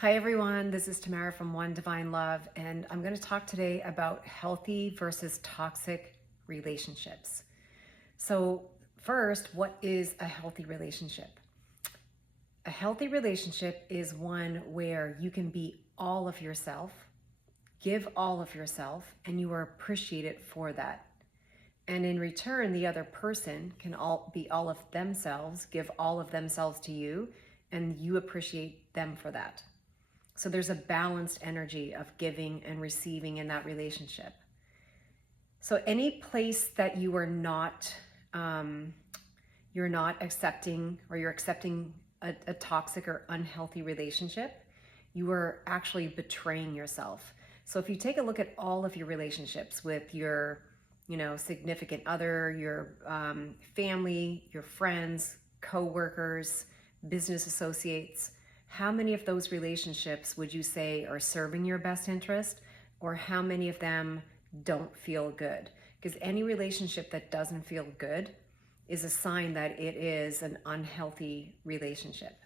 Hi everyone, this is Tamara from One Divine Love, and I'm going to talk today about healthy versus toxic relationships. So first, what is a healthy relationship? A healthy relationship is one where you can be all of yourself, give all of yourself, and you are appreciated for that. And in return, the other person can be all of themselves, give all of themselves to you, and you appreciate them for that. So there's a balanced energy of giving and receiving in that relationship. So any place that you are not, you're not accepting, or you're accepting a toxic or unhealthy relationship, you are actually betraying yourself. So if you take a look at all of your relationships with your, significant other, your family, your friends, co-workers, business associates, how many of those relationships would you say are serving your best interest, or how many of them don't feel good? Because any relationship that doesn't feel good is a sign that it is an unhealthy relationship.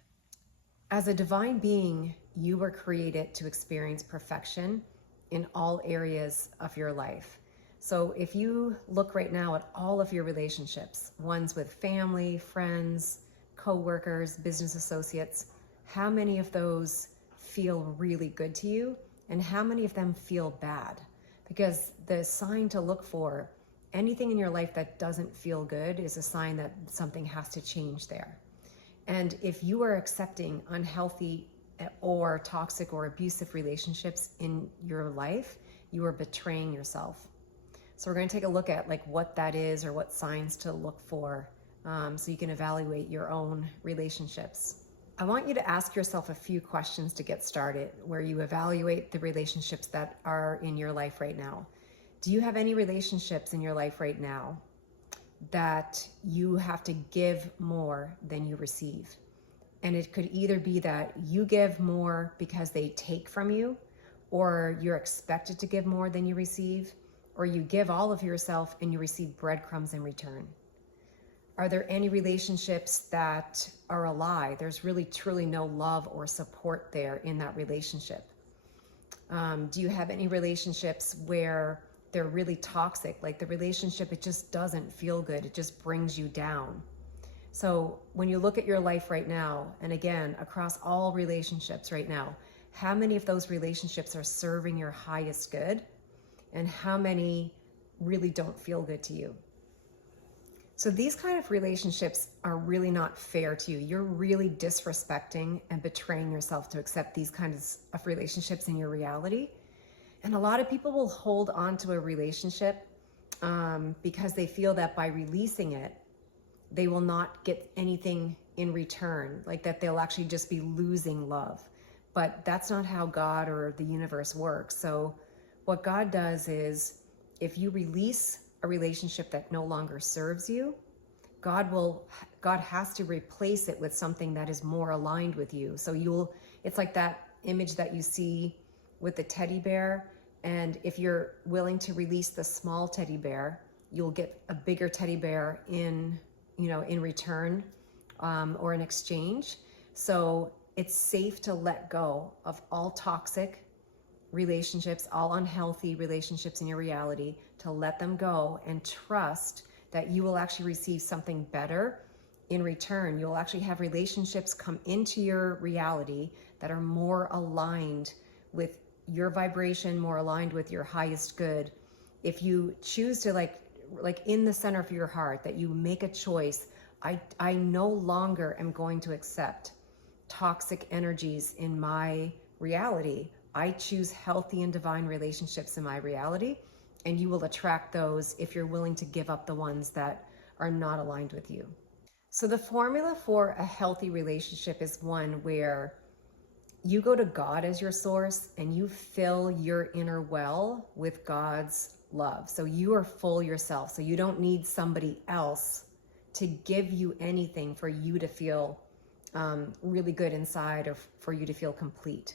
As a divine being, you were created to experience perfection in all areas of your life. So if you look right now at all of your relationships, ones with family, friends, co-workers, business associates, how many of those feel really good to you and how many of them feel bad? Because the sign to look for, anything in your life that doesn't feel good, is a sign that something has to change there. And if you are accepting unhealthy or toxic or abusive relationships in your life, you are betraying yourself. So we're going to take a look at what that is, or what signs to look for, so you can evaluate your own relationships. I want you to ask yourself a few questions to get started, where you evaluate the relationships that are in your life right now. Do you have any relationships in your life right now that you have to give more than you receive? And it could either be that you give more because they take from you, or you're expected to give more than you receive, or you give all of yourself and you receive breadcrumbs in return. Are there any relationships that are a lie? There's really truly no love or support there in that relationship. Do you have any relationships where they're really toxic? Like the relationship, it just doesn't feel good. It just brings you down. So when you look at your life right now, and again, across all relationships right now, how many of those relationships are serving your highest good? And how many really don't feel good to you? So these kind of relationships are really not fair to you. You're really disrespecting and betraying yourself to accept these kinds of relationships in your reality. And a lot of people will hold on to a relationship because they feel that by releasing it, they will not get anything in return, like that they'll actually just be losing love. But that's not how God or the universe works. So what God does is, if you release a relationship that no longer serves you, God has to replace it with something that is more aligned with you. So it's like that image that you see with the teddy bear. And if you're willing to release the small teddy bear, you'll get a bigger teddy bear in return, or in exchange. So it's safe to let go of all toxic relationships, all unhealthy relationships in your reality, to let them go and trust that you will actually receive something better in return. You'll actually have relationships come into your reality that are more aligned with your vibration, more aligned with your highest good. If you choose to like in the center of your heart, that you make a choice, I no longer am going to accept toxic energies in my reality. I choose healthy and divine relationships in my reality, and you will attract those if you're willing to give up the ones that are not aligned with you. So the formula for a healthy relationship is one where you go to God as your source and you fill your inner well with God's love. So you are full yourself. So you don't need somebody else to give you anything for you to feel really good inside, or for you to feel complete.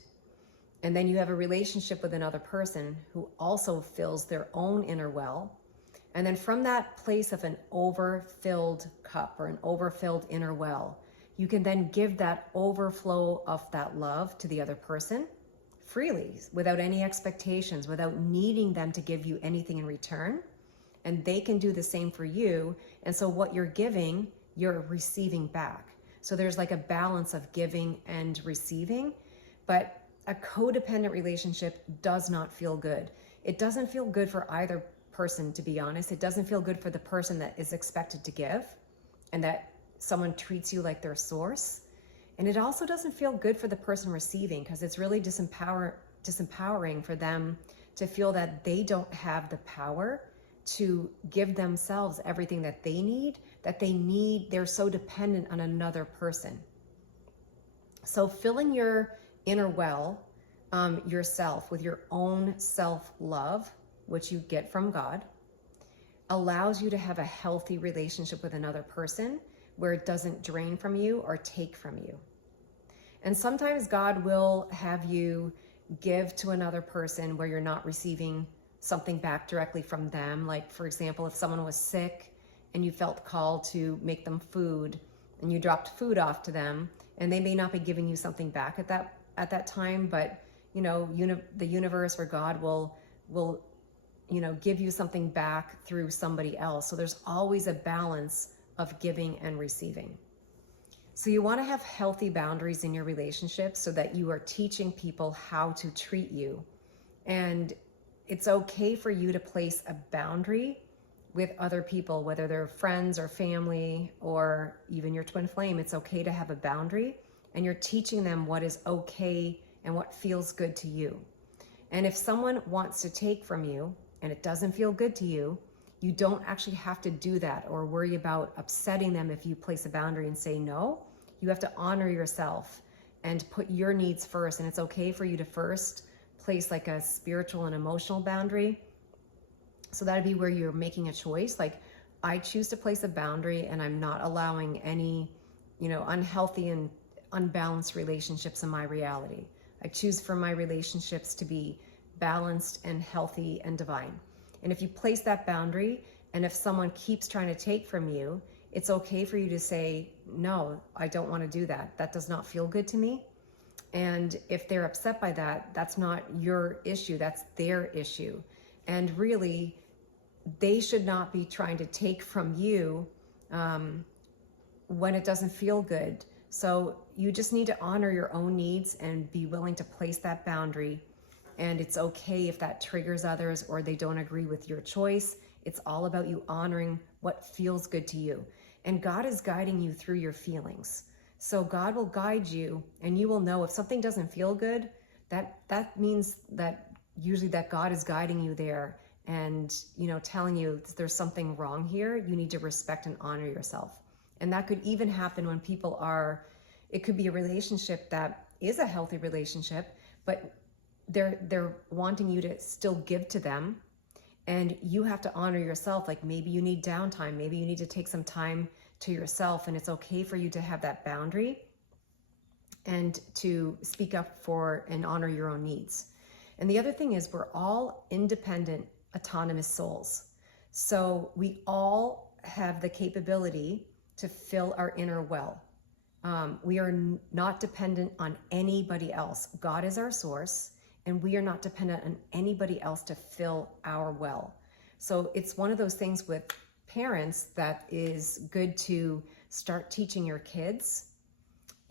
And then you have a relationship with another person who also fills their own inner well. And then from that place of an overfilled cup, or an overfilled inner well, you can then give that overflow of that love to the other person freely, without any expectations, without needing them to give you anything in return. And they can do the same for you. And so what you're giving, you're receiving back. So there's like a balance of giving and receiving. But a codependent relationship does not feel good. It doesn't feel good for either person, to be honest. It doesn't feel good for the person that is expected to give and that someone treats you like their source. And it also doesn't feel good for the person receiving, because it's really disempowering for them to feel that they don't have the power to give themselves everything that they need, they're so dependent on another person. So filling your inner well, yourself, with your own self-love, which you get from God, allows you to have a healthy relationship with another person where it doesn't drain from you or take from you. And sometimes God will have you give to another person where you're not receiving something back directly from them. Like, for example, if someone was sick and you felt called to make them food and you dropped food off to them, and they may not be giving you something back at that time, but the universe or God will give you something back through somebody else. So there's always a balance of giving and receiving. So you want to have healthy boundaries in your relationship so that you are teaching people how to treat you. And it's okay for you to place a boundary with other people, whether they're friends or family or even your twin flame. It's okay to have a boundary, and you're teaching them what is okay and what feels good to you. And if someone wants to take from you and it doesn't feel good to you, you don't actually have to do that or worry about upsetting them if you place a boundary and say no. You have to honor yourself and put your needs first. And it's okay for you to first place like a spiritual and emotional boundary. So that'd be where you're making a choice. Like, I choose to place a boundary, and I'm not allowing any, unhealthy and unbalanced relationships in my reality. I choose for my relationships to be balanced and healthy and divine. And if you place that boundary, and if someone keeps trying to take from you, it's okay for you to say, no, I don't want to do that. That does not feel good to me. And if they're upset by that, that's not your issue, that's their issue. And really, they should not be trying to take from you when it doesn't feel good. So you just need to honor your own needs and be willing to place that boundary. And it's okay if that triggers others or they don't agree with your choice. It's all about you honoring what feels good to you. And God is guiding you through your feelings. So God will guide you, and you will know if something doesn't feel good, that means that usually that God is guiding you there and, telling you there's something wrong here. You need to respect and honor yourself. And that could even happen when it could be a relationship that is a healthy relationship, but they're wanting you to still give to them, and you have to honor yourself. Like, maybe you need downtime, maybe you need to take some time to yourself, and it's okay for you to have that boundary and to speak up for and honor your own needs. And the other thing is, we're all independent, autonomous souls. So we all have the capability to fill our inner well. We are not dependent on anybody else. God is our source, and we are not dependent on anybody else to fill our well. So it's one of those things with parents that is good to start teaching your kids,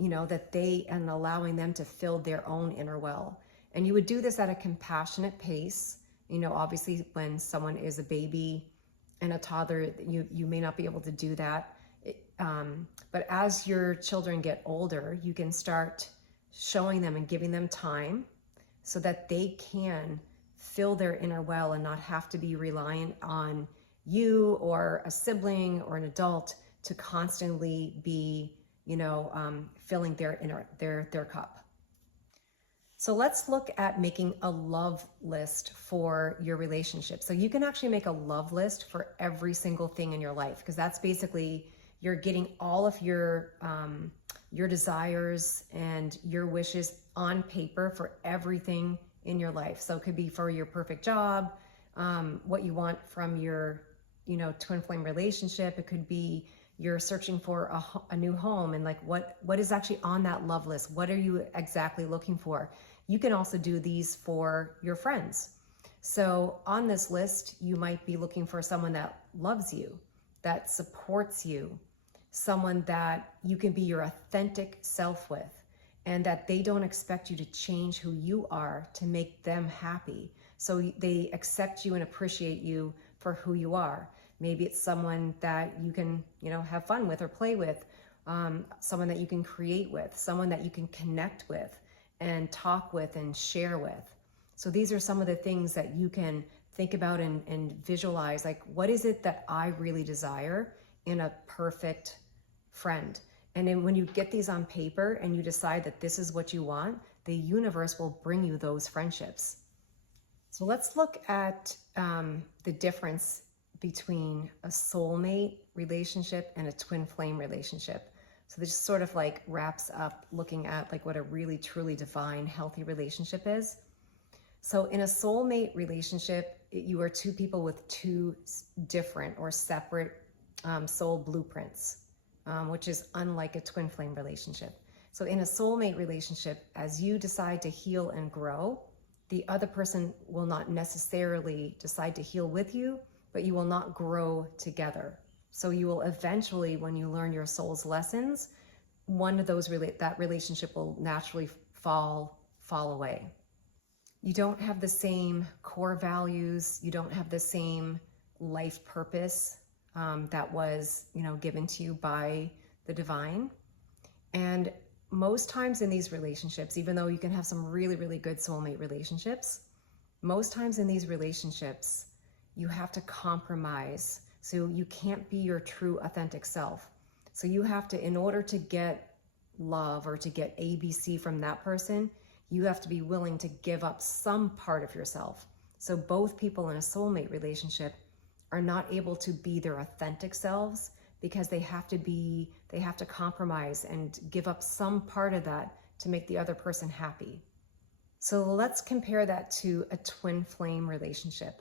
and allowing them to fill their own inner well. And you would do this at a compassionate pace. Obviously when someone is a baby and a toddler, you may not be able to do that. But as your children get older, you can start showing them and giving them time so that they can fill their inner well and not have to be reliant on you or a sibling or an adult to constantly be, filling their cup. So let's look at making a love list for your relationship. So you can actually make a love list for every single thing in your life, because that's basically you're getting all of your desires and your wishes on paper for everything in your life. So it could be for your perfect job, what you want from your twin flame relationship. It could be you're searching for a new home, and like what is actually on that love list? What are you exactly looking for? You can also do these for your friends. So on this list, you might be looking for someone that loves you, that supports you, someone that you can be your authentic self with, and that they don't expect you to change who you are to make them happy. So they accept you and appreciate you for who you are. Maybe it's someone that you can, have fun with or play with, someone that you can create with, someone that you can connect with and talk with and share with. So these are some of the things that you can think about and visualize, like, what is it that I really desire in a perfect friend? And then when you get these on paper and you decide that this is what you want, the universe will bring you those friendships. So let's look at the difference between a soulmate relationship and a twin flame relationship. So this sort of like wraps up looking at like what a really truly divine, healthy relationship is. So in a soulmate relationship, you are two people with two different or separate soul blueprints, which is unlike a twin flame relationship. So in a soulmate relationship, as you decide to heal and grow, the other person will not necessarily decide to heal with you, but you will not grow together. So you will eventually, when you learn your soul's lessons, one of those that relationship will naturally fall away. You don't have the same core values. You don't have the same life purpose that was, given to you by the divine. And most times in these relationships, even though you can have some really, really good soulmate relationships, most times in these relationships, you have to compromise. So you can't be your true authentic self. So you have to, in order to get love or to get ABC from that person, you have to be willing to give up some part of yourself. So both people in a soulmate relationship are not able to be their authentic selves because they have to compromise and give up some part of that to make the other person happy. So let's compare that to a twin flame relationship.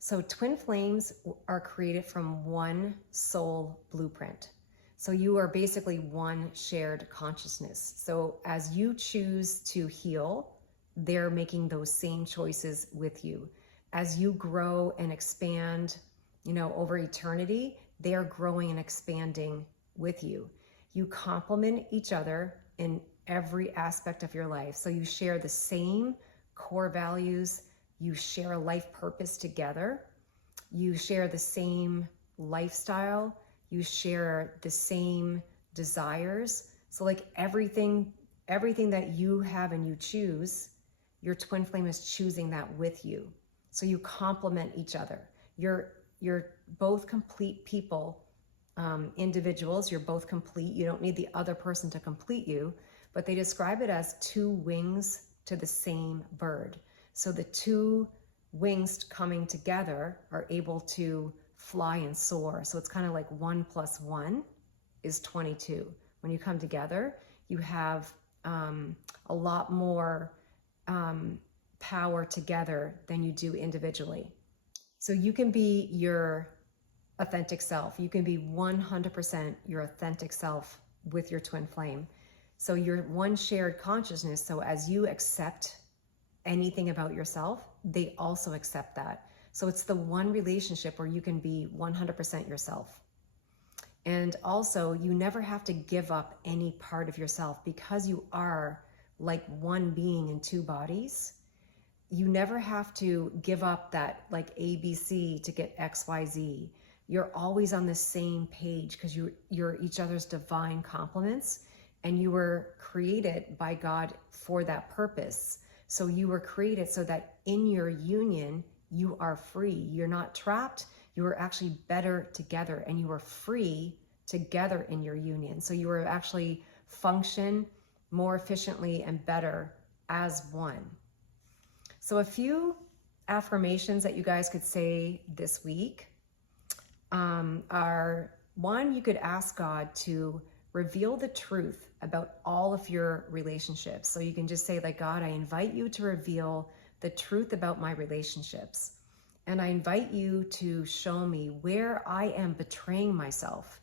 So twin flames are created from one soul blueprint. So you are basically one shared consciousness. So as you choose to heal, they're making those same choices with you. As you grow and expand, over eternity, they are growing and expanding with you. You complement each other in every aspect of your life. So you share the same core values, you share a life purpose together, you share the same lifestyle, you share the same desires. So like everything that you have and you choose, your twin flame is choosing that with you. So you complement each other. You're both complete people, individuals. You're both complete. You don't need the other person to complete you, but they describe it as two wings to the same bird. So the two wings coming together are able to fly and soar. So it's kind of like 1 + 1 is 22. When you come together, you have a lot more power together than you do individually. So you can be your authentic self. You can be 100% your authentic self with your twin flame. So you're one shared consciousness. So as you accept anything about yourself, they also accept that. So it's the one relationship where you can be 100% yourself. And also, you never have to give up any part of yourself because you are like one being in two bodies. You never have to give up that like ABC to get XYZ. You're always on the same page because you're each other's divine complements, and you were created by God for that purpose. So you were created so that in your union, you are free. You're not trapped. You are actually better together, and you are free together in your union. So you are actually function more efficiently and better as one. So a few affirmations that you guys could say this week are, one, you could ask God to reveal the truth about all of your relationships. So you can just say like, God, I invite you to reveal the truth about my relationships. And I invite you to show me where I am betraying myself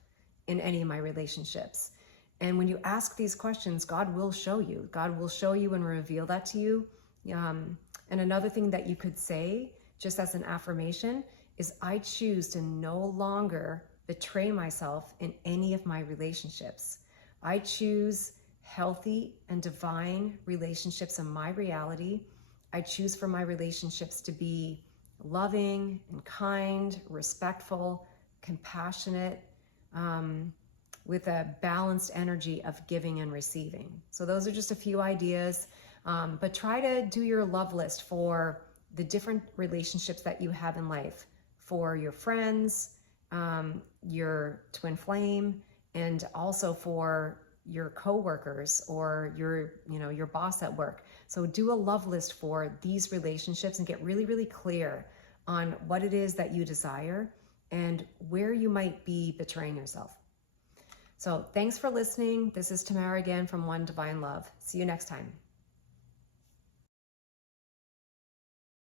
in any of my relationships? And when you ask these questions, God will show you. God will show you and reveal that to you. And another thing that you could say, just as an affirmation, is I choose to no longer betray myself in any of my relationships. I choose healthy and divine relationships in my reality. I choose for my relationships to be loving and kind, respectful, compassionate, with a balanced energy of giving and receiving. So those are just a few ideas, but try to do your love list for the different relationships that you have in life, for your friends, your twin flame, and also for your coworkers or your boss at work. So do a love list for these relationships and get really, really clear on what it is that you desire and where you might be betraying yourself. So thanks for listening. This is Tamara again from One Divine Love. See you next time.